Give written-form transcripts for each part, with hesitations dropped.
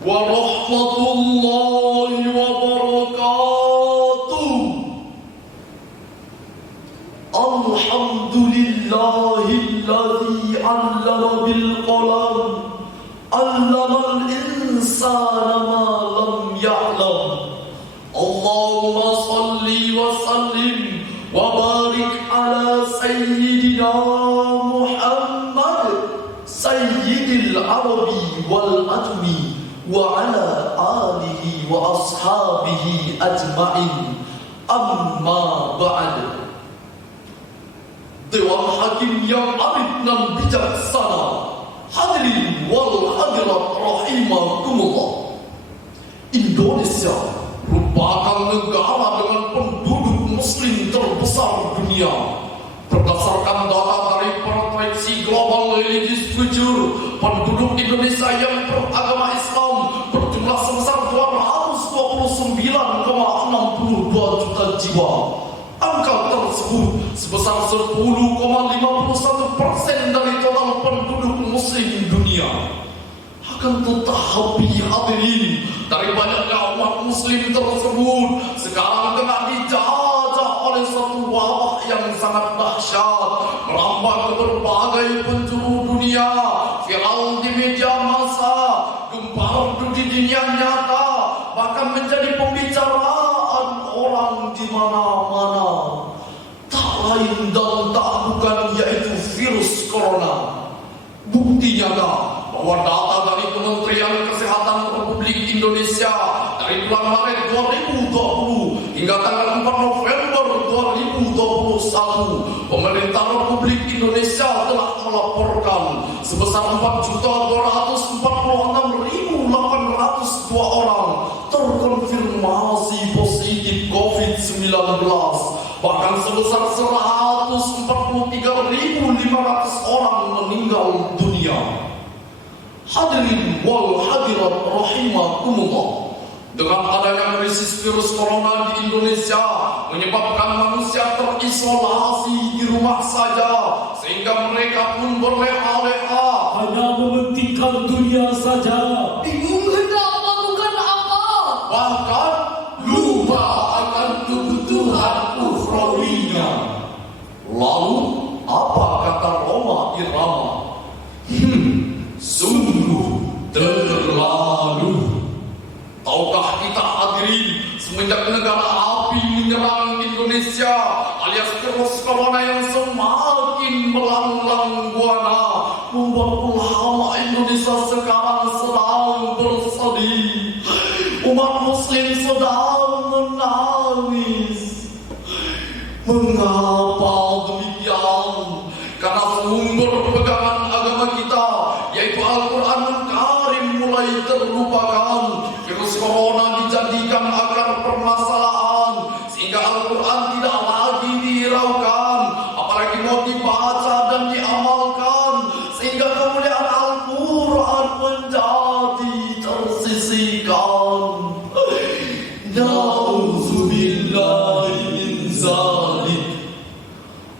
warahmatullahi wabarakatuh. Alhamdulillahilladzi 'allama bil qalam, 'allamal insana ma lam ya'lam. Allahumma salli wa sallim wa barik ala sayyidina Muhammad sayyidil arabi wal ajmi wa ala alihi wa ashabihi ajma'in. Amma ba'd. Dewan Hakim yang arif dan bijaksana, hadirin wal hadirat rahimakumullah. Indonesia merupakan negara dengan penduduk muslim terbesar dunia. Berdasarkan data dari Proyeksi Global Religious Future, penduduk Indonesia yang beragama Islam berjumlah sebesar 229,62 juta jiwa. Angka tersebut sebesar 10,51% dari total penduduk muslim dunia. Akan tetapi hadirin, dari banyaknya umat muslim tersebut sekarang tengah dijajah oleh satu wabah yang sangat dahsyat, merambat ke berbagai penjuru dunia, viral di media massa, gempar di dunia nyata, bahkan menjadi pembicaraan orang di mana-mana. Tak lain dan tak bukan yaitu virus corona. Bukti nyata bahwa data dari Kementerian Kesehatan Republik Indonesia dari bulan Maret 2020 hingga tanggal 4 November 2021, pemerintah Republik Indonesia telah melaporkan sebesar 4.246.802 orang terkonfirmasi positif COVID-19, bahkan sebesar 143.500 orang meninggal dunia. Hadirin wal hadirat rahimakumullah. Dengan adanya krisis virus corona di Indonesia menyebabkan manusia terisolasi di rumah saja, sehingga mereka pun berleha-leha, hanya mementingkan dunia saja, bingung hendak melakukan apa, bahkan lupa akan kebutuhan ukhrawinya. Lalu apa kata Roma Irama? Sungguh terlalu. Tahukah kita hadirin, semenjak negara api menyerang Indonesia alias virus corona yang semakin melanglang buana, membuat ulama Indonesia sekarang sedang bersedih. Umat muslim sedang menangis. Mengapa demikian? Karena sumber pegangan agama kita, yaitu Al-Quran Karim, mulai terlupakan. Virus corona dijadikan akar permasalahan, sehingga Al-Quran tidak lagi dihiraukan, apalagi mau dibaca dan diamalkan, sehingga kemuliaan Al-Quran menjadi tersisihkan. Na'udzubillahi min zalik.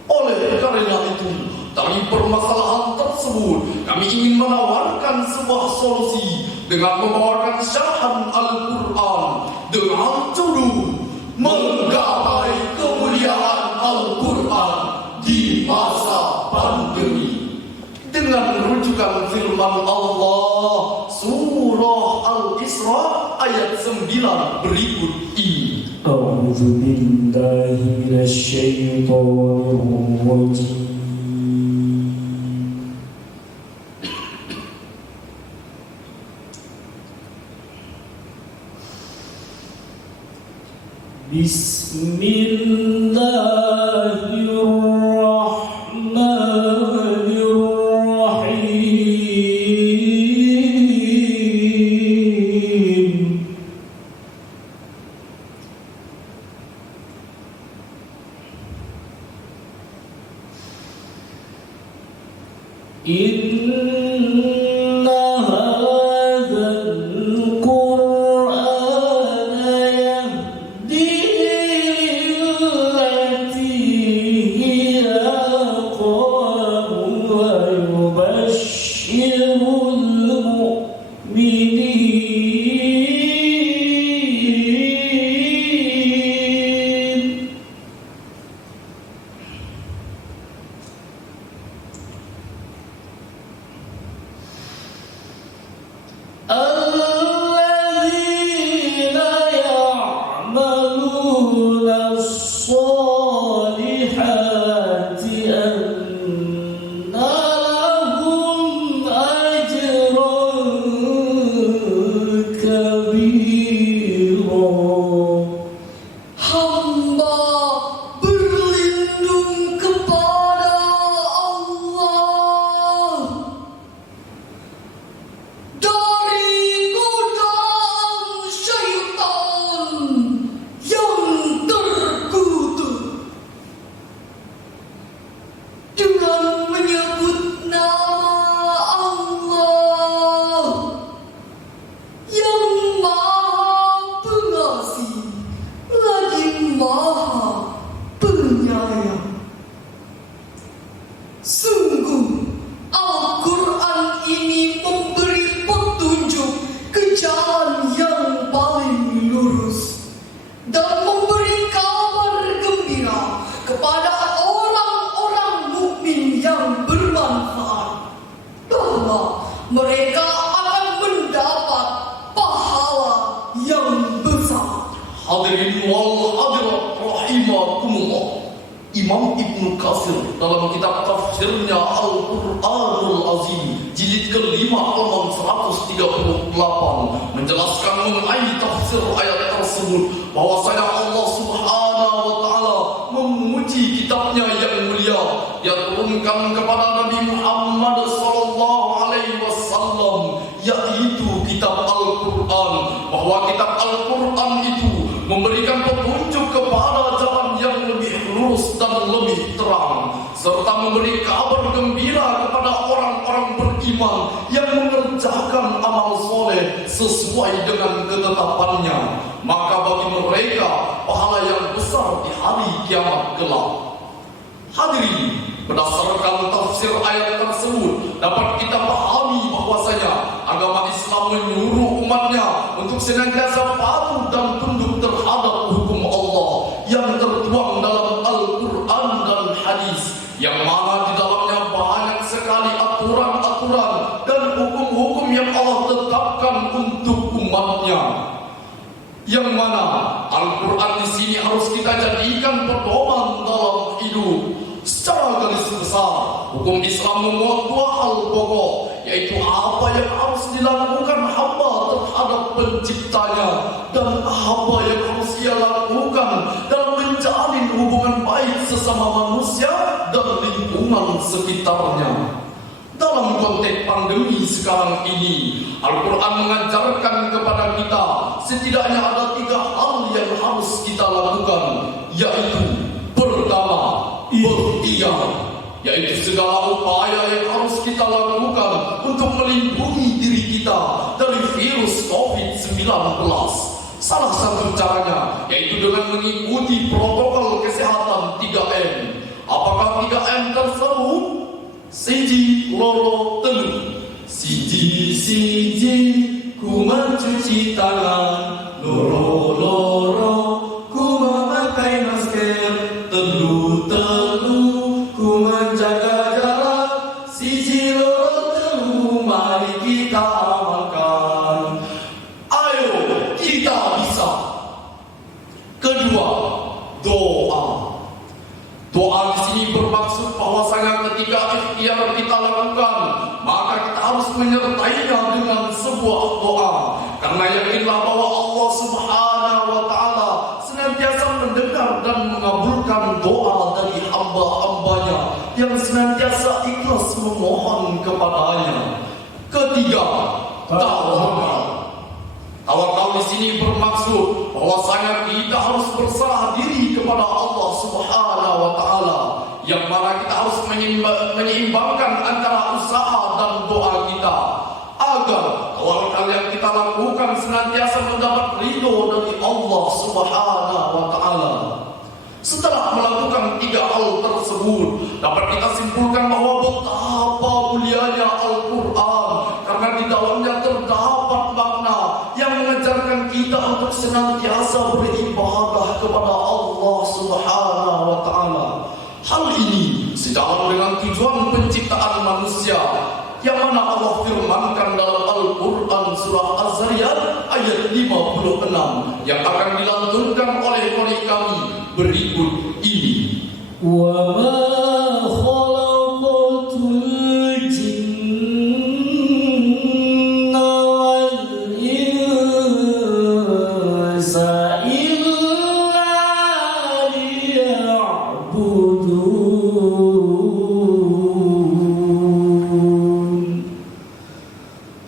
Oleh karena itu, dari permasalahan tersebut, kami ingin menawarkan sebuah solusi dengan membawakan syarahan Al-Quran dengan judul Menggapai Kemuliaan Al-Quran di Masa Pandemi, dengan rujukan firman Allah Surah Al-Isra ayat 9 berikut ini. A'udzu billahi minasyaitonir rajim. Bismillahirrahmanirrahim. Inna hadzal Qur'ana yahdi lillati الذين يعملون الصالحات أن لهم أجرا كبيرا. Hamba berlindung kepada Allah dari godaan syaitan yang terkutuk dengan menyebut nama Allah yang Maha Pengasih lagi Maha Penyayang. Sungguh Al-Quran ini memberi petunjuk ke jalan yang paling lurus dan memberi kabar gembira kepada orang-orang mukmin yang bermanfaat bahwa mereka akan mendapat pahala yang besar. Hadirin wal hadirat rahimakumullah. Imam Ibnu Katsir dalam kitab tafsirnya Al-Qur'anul Azim jilid ke-5 halaman 138 menjelaskan mengenai tafsir ayat tersebut bahwasanya Allah Subhanahu wa taala memuji kitabnya yang mulia yang turunkan kepada Nabi Muhammad sallallahu alaihi wasallam, yaitu kitab Al-Qur'an, bahwa kitab Al-Qur'an itu memberikan petunjuk kepada jalan yang lebih lurus dan lebih terang, serta memberi kabar gembira kepada orang-orang beriman yang mengerjakan amal soleh sesuai dengan ketetapannya. Maka bagi mereka pahala yang besar di hari kiamat kelak. Hadirin, berdasarkan tafsir ayat tersebut dapat kita pahami bahwasanya agama Islam menyuruh umatnya untuk senantiasa patuh dan tunduk terhadap hukum Allah yang tertuang dalam Al-Quran dan hadis, yang mana di dalamnya banyak sekali aturan-aturan dan hukum-hukum yang Allah tetapkan untuk umatnya, yang mana Al-Quran di sini harus kita jadikan pedoman dalam hidup. Secara garis besar, hukum Islam memuat dua hal pokok, yaitu apa yang harus dilakukan hamba terhadap penciptanya dan apa yang harus ia lakukan dalam menjalin hubungan baik sesama manusia dan lingkungan sekitarnya. Dalam konteks pandemi sekarang ini, Al-Quran mengajarkan kepada kita setidaknya ada 3 hal yang harus kita lakukan, yaitu pertama, berikhtiar, yaitu segala upaya yang harus kita lakukan untuk melindungi diri kita dari virus COVID-19. Salah satu caranya yaitu dengan mengikuti protokol kesehatan 3M. Apakah 3M tersebut? Siji, loro, telu. Siji, ku mencuci tangan. Loro, ku memakai masker. Telu, ku menjaga jarak. Siji, loro, telu, mari kita amalkan. Ayo, kita bisa. Kedua, doa. Doa di sini bermaksud bahwasanya ketika ikhtiar kita lakukan, maka kita harus menyertainya dengan sebuah doa. Karena yakinlah bahwa Allah Subhanahu wa taala senantiasa mendengar dan mengabulkan doa dari hamba-hambanya yang senantiasa ikhlas memohon kepadanya. Ketiga, tawakal. Tawakal di sini bermaksud bahwasanya kita harus berserah diri kepada Allah Subhanahu wa taala, yang mana kita harus menyeimbangkan antara usaha dan doa kita agar tawakal yang kita lakukan senantiasa mendapat ridho dari Allah Subhanahu wa taala. Setelah melakukan 3 hal tersebut, dapat kita simpulkan bahwa betapa mulianya Al-Quran, karena di dalamnya terdapat kita untuk senantiasa beribadah kepada Allah Subhanahu wa Ta'ala. Hal ini sejalan dengan tujuan penciptaan manusia, yang mana Allah firmankan dalam Al-Quran surah Az-Zariyat ayat 56 yang akan dilantunkan oleh qari kami berikut ini. وَمَا خَلَقْتُ الْجِنَّ وَالْإِنسَ إِلَّا لِيَعْبُدُونِ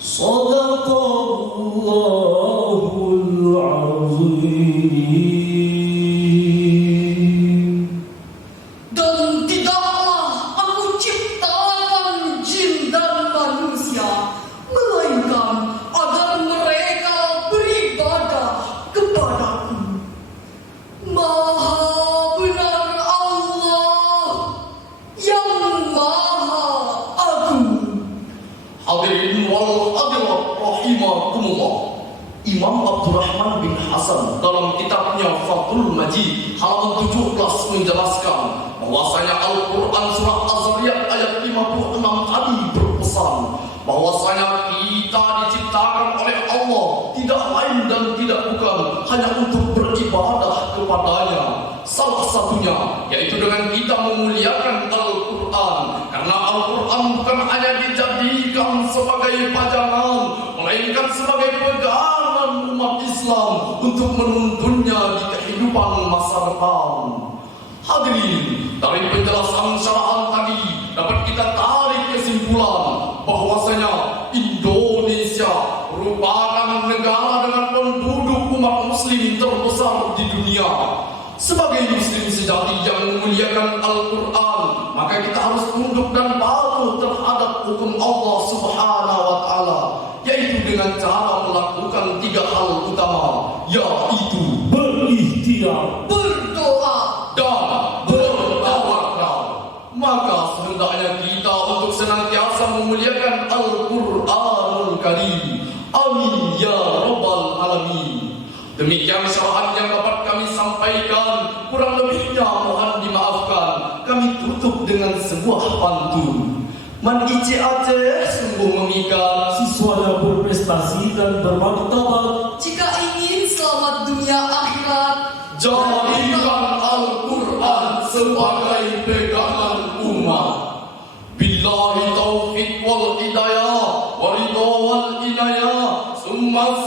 صَدَقَ اللَّهُ الْعَظِيمُ. Dan tidaklah aku ciptakan jin dan manusia, melainkan agar mereka beribadah kepadaku. Maha benar Allah yang maha agung. Hadirin wal hadirat rahimakumullah. Imam Abdurrahman bin Hasan dalam kitabnya Fathul Majid halaman 17 menjelaskan bahwasanya Al-Quran surah Az-Zariyat ayat 56 tadi berpesan bahwasanya kita diciptakan oleh Allah tidak lain dan tidak bukan hanya untuk beribadah kepadanya. Salah satunya yaitu dengan kita memuliakan Al-Quran, karena Al-Quran bukan hanya dijadikan sebagai pajangan, melainkan sebagai pegangan umat Islam untuk menuntunnya di kehidupan masa depan. Hadirin, dari penjelasan syarahan tadi dapat kita tarik kesimpulan bahwasanya Indonesia merupakan negara dengan penduduk umat muslim terbesar di dunia. Sebagai muslim sejati yang memuliakan Al-Quran, maka kita harus tunduk dan patuh terhadap hukum Allah Subhanahu wa Ta'ala, yaitu dengan cara melakukan 3 hal utama, yaitu berikhtiar, Berdoa dan bertawakal. Maka sehendaknya kita untuk senantiasa memuliakan Al-Quranul Karim. Amin ya rabbal alamin. Demikian syarahan yang dapat kami sampaikan, kurang lebihnya mohon dimaafkan. Kami tutup dengan sebuah pantun. Man ice Aceh sungguh mengikat, siswanya berprestasi dan bermartabat. jika ingin selamat dunia akhirat, jadikan Al-Quran sebagai pegangan umat. Billahi taufiq wal hidayah, wa ridha wal inayah, summa